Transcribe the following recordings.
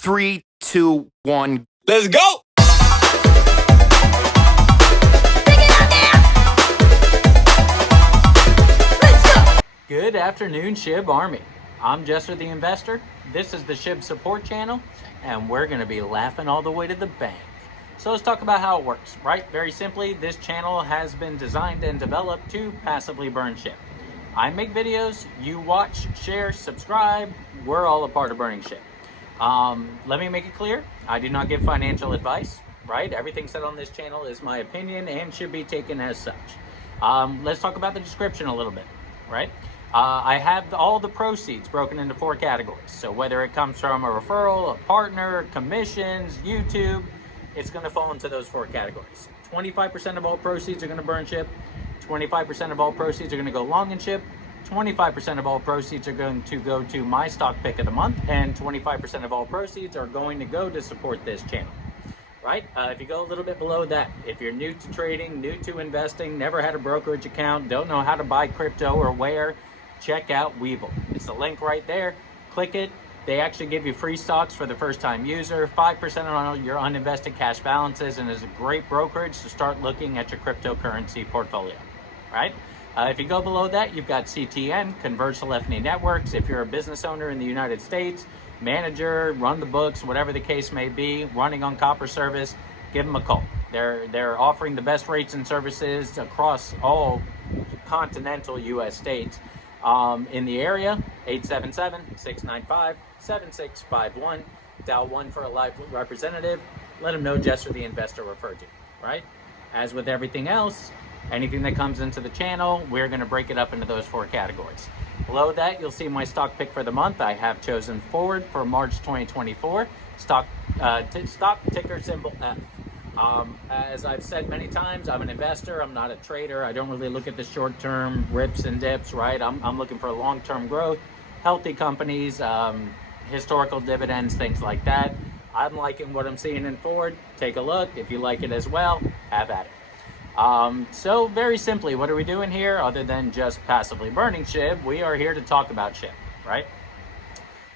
3, 2, 1. Let's go! Good afternoon, Shib Army. I'm Jester the Investor. This is the Shib support channel, and we're going to be laughing all the way to the bank. So let's talk about how it works, right? Very simply, this channel has been designed and developed to passively burn Shib. I make videos, you watch, share, subscribe. We're all a part of burning Shib. Let me make it clear, I do not give financial advice, right? Everything said on this channel is my opinion and should be taken as such. Let's talk about the description a little bit, right? I have all the proceeds broken into 4 categories. So whether it comes from a referral, a partner, commissions, YouTube, it's going to fall into those 4 categories. 25% of all proceeds are going to burn Shib. 25% of all proceeds are going to go long in Shib. 25% of all proceeds are going to go to my stock pick of the month, and 25% of all proceeds are going to go to support this channel. Right? If you go a little bit below that, if you're new to trading, new to investing, never had a brokerage account, don't know how to buy crypto or where, check out Webull. It's the link right there. Click it. They actually give you free stocks for the first-time user, 5% on all your uninvested cash balances, and is a great brokerage to start looking at your cryptocurrency portfolio. Right? If you go below that, you've got CTN, Converge Telephony Networks. If you're a business owner in the United States, manager, run the books, whatever the case may be, running on copper service, give them a call. They're offering the best rates and services across all continental U.S. states. In the area, 877-695-7651. Dial 1 for a live representative. Let them know Jester the Investor referred you, right? As with everything else, anything that comes into the channel, we're going to break it up into those 4 categories. Below that, you'll see my stock pick for the month. I have chosen forward for March 2024. Stock ticker symbol F. As I've said many times, I'm an investor. I'm not a trader. I don't really look at the short-term rips and dips, right? I'm looking for long-term growth, healthy companies, historical dividends, things like that. I'm liking what I'm seeing in forward. Take a look. If you like it as well, have at it. So very simply, what are we doing here other than just passively burning Shib? We are here to talk about Shib, right?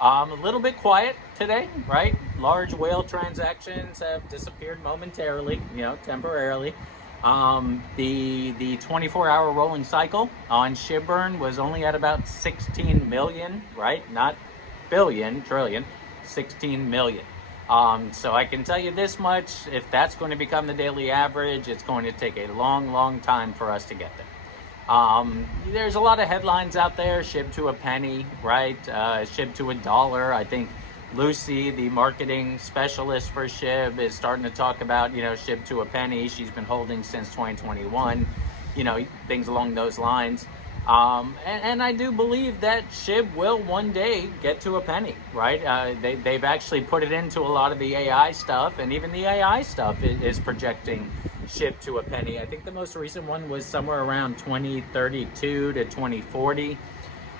A little bit quiet today, right? Large whale transactions have disappeared momentarily, temporarily. The 24-hour rolling cycle on Shib burn was only at about 16 million, right? Not billion, trillion, 16 million. So I can tell you this much, if that's going to become the daily average, it's going to take a long, long time for us to get there. There's a lot of headlines out there, Shib to a penny, right? Shib to $1. I think Lucy, the marketing specialist for Shib, is starting to talk about, Shib to a penny. She's been holding since 2021, things along those lines. And I do believe that Shib will one day get to a penny, right? They've actually put it into a lot of the AI stuff, and even the AI stuff is projecting Shib to a penny. I think the most recent one was somewhere around 2032 to 2040.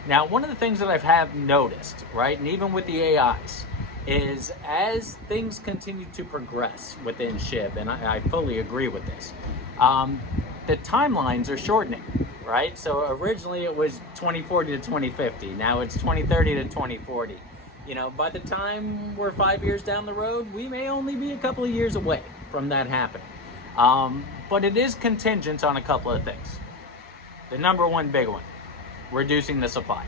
Now, one of the things that I've noticed, right, and even with the AIs, is as things continue to progress within Shib, and I fully agree with this, the timelines are shortening. Right? So originally it was 2040 to 2050. Now it's 2030 to 2040. By the time we're 5 years down the road, we may only be a couple of years away from that happening. But it is contingent on a couple of things. The number one big one, reducing the supply.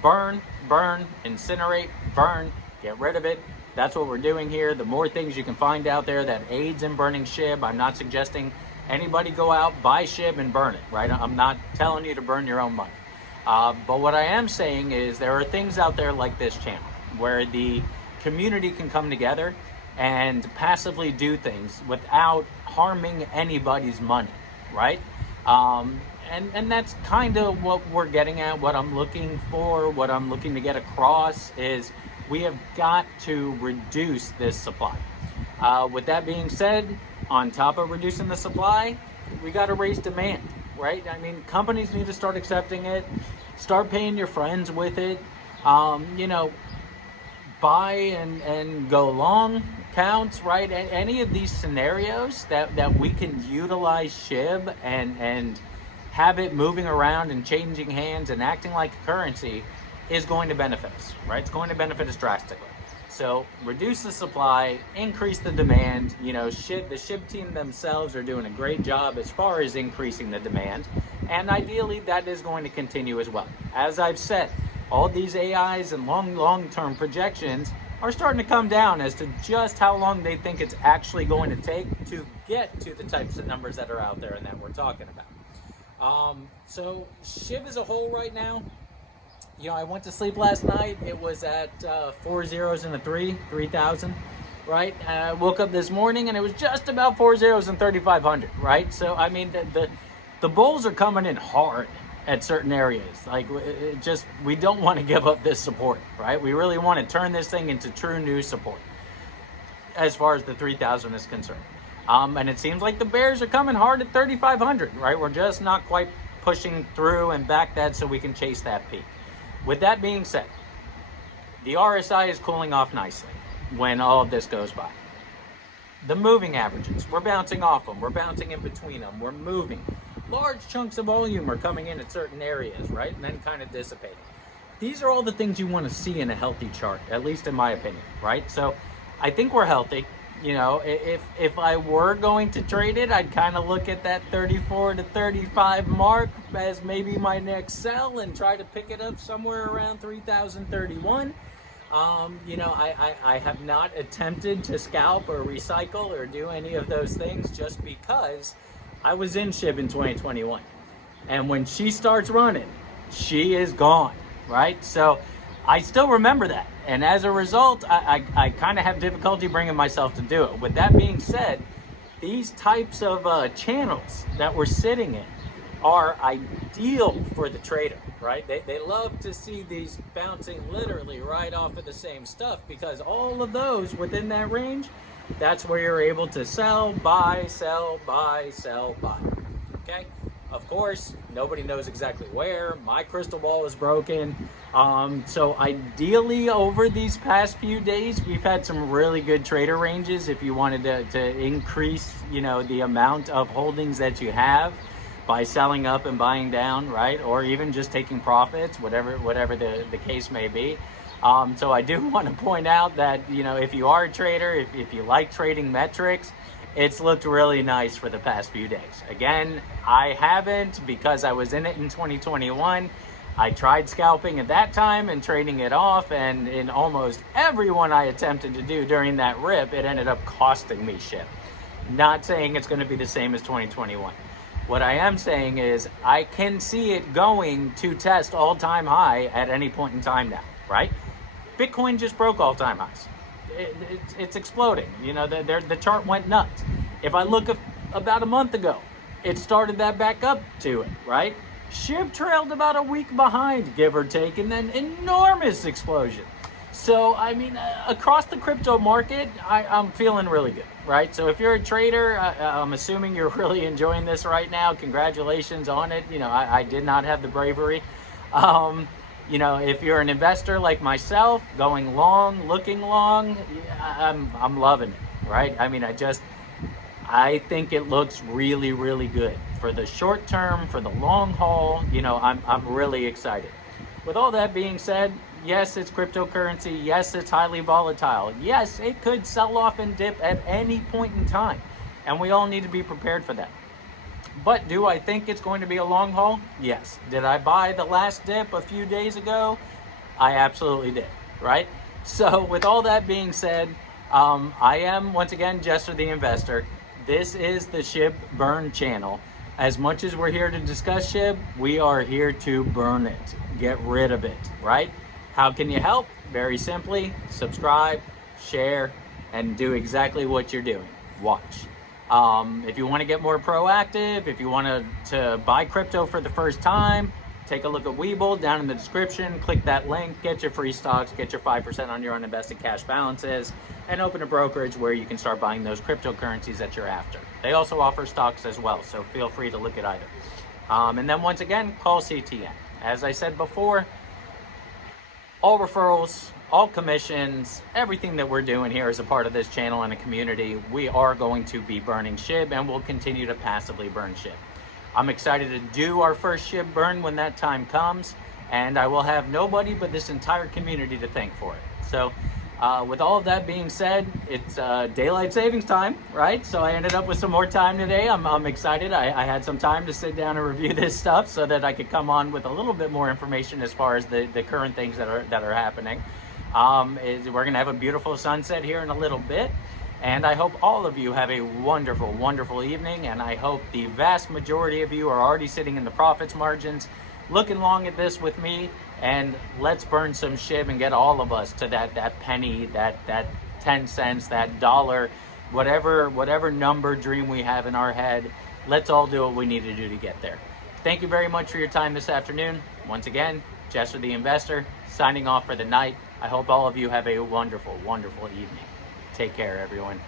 Burn, incinerate, burn, get rid of it. That's what we're doing here. The more things you can find out there that aids in burning Shib, I'm not suggesting anybody go out, buy Shib and burn it, right? I'm not telling you to burn your own money. But what I am saying is there are things out there like this channel where the community can come together and passively do things without harming anybody's money, right? And that's kind of what we're getting at, what I'm looking for, what I'm looking to get across is we have got to reduce this supply. With that being said, on top of reducing the supply, we got to raise demand, right? I mean, companies need to start accepting it, start paying your friends with it, buy and go long counts, right? Any of these scenarios that we can utilize Shib and have it moving around and changing hands and acting like a currency is going to benefit us, right? It's going to benefit us drastically. So reduce the supply, increase the demand. You know, the Shib team themselves are doing a great job as far as increasing the demand. And ideally that is going to continue as well. As I've said, all these AIs and long-term projections are starting to come down as to just how long they think it's actually going to take to get to the types of numbers that are out there and that we're talking about. So Shib as a whole right now, you know, I went to sleep last night. It was at 4 zeros and a 3,000, right? I woke up this morning and it was just about 4 zeros and 3,500, right? So, I mean, the bulls are coming in hard at certain areas. Like, we don't want to give up this support, right? We really want to turn this thing into true new support as far as the 3,000 is concerned. And it seems like the bears are coming hard at 3,500, right? We're just not quite pushing through and back that so we can chase that peak. With that being said, the RSI is cooling off nicely when all of this goes by. The moving averages, we're bouncing off them, we're bouncing in between them, we're moving. Large chunks of volume are coming in at certain areas, right? And then kind of dissipating. These are all the things you want to see in a healthy chart, at least in my opinion, right? So I think we're healthy. You know, if I were going to trade it, I'd kind of look at that 34 to 35 mark as maybe my next sell and try to pick it up somewhere around 3,031. You know, I have not attempted to scalp or recycle or do any of those things just because I was in Shib in 2021. And when she starts running, she is gone, right? So I still remember that. And as a result, I kind of have difficulty bringing myself to do it. With that being said, these types of channels that we're sitting in are ideal for the trader, right? They love to see these bouncing literally right off of the same stuff because all of those within that range, that's where you're able to sell, buy, sell, buy, sell, buy, okay? Of course, nobody knows exactly where. My crystal ball is broken. So ideally over these past few days, we've had some really good trader ranges if you wanted to increase, you know, the amount of holdings that you have by selling up and buying down, right? Or even just taking profits, whatever the case may be. So I do want to point out that, you know, if you are a trader, if you like trading metrics, it's looked really nice for the past few days. Again, I haven't because I was in it in 2021. I tried scalping at that time and trading it off, and in almost every one I attempted to do during that rip, it ended up costing me shit. Not saying it's going to be the same as 2021. What I am saying is I can see it going to test all-time high at any point in time now, right? Bitcoin just broke all-time highs. It's exploding. You know, the chart went nuts. If I look about a month ago, it started that back up to it, right? Shib trailed about a week behind, give or take, and then enormous explosion. So, I mean, across the crypto market, I'm feeling really good, right? So if you're a trader, I'm assuming you're really enjoying this right now. Congratulations on it. You know, I did not have the bravery. You know, if you're an investor like myself, going long, looking long, I'm loving it, right? I mean, I think it looks really, really good for the short term, for the long haul. You know, I'm really excited. With all that being said, yes, it's cryptocurrency. Yes, it's highly volatile. Yes, it could sell off and dip at any point in time, and we all need to be prepared for that. But do I think it's going to be a long haul? Yes. Did I buy the last dip a few days ago? I absolutely did, right? So with all that being said, I am, once again, Jester the Investor. This is the Shib Burn channel. As much as we're here to discuss Shib, we are here to burn it, get rid of it, right? How can you help? Very simply, subscribe, share, and do exactly what you're doing. Watch. If you want to get more proactive, if you want to buy crypto for the first time, take a look at Webull down in the description, click that link, get your free stocks, get your 5% on your uninvested cash balances, and open a brokerage where you can start buying those cryptocurrencies that you're after. They also offer stocks as well, so feel free to look at either. And then once again, call CTN. As I said before, all referrals, all commissions, everything that we're doing here as a part of this channel and a community, we are going to be burning Shib, and we'll continue to passively burn Shib. I'm excited to do our first Shib burn when that time comes, and I will have nobody but this entire community to thank for it. So With all of that being said, it's daylight savings time, right? So I ended up with some more time today. I'm excited. I had some time to sit down and review this stuff so that I could come on with a little bit more information as far as the current things that are happening. We're gonna have a beautiful sunset here in a little bit. And I hope all of you have a wonderful, wonderful evening. And I hope the vast majority of you are already sitting in the profits margins, looking long at this with me. And let's burn some Shib and get all of us to that penny, that 10 cents, that dollar, whatever number dream we have in our head. Let's all do what we need to do to get there. Thank you very much for your time this afternoon. Once again, Jester the Investor, signing off for the night. I hope all of you have a wonderful, wonderful evening. Take care, everyone.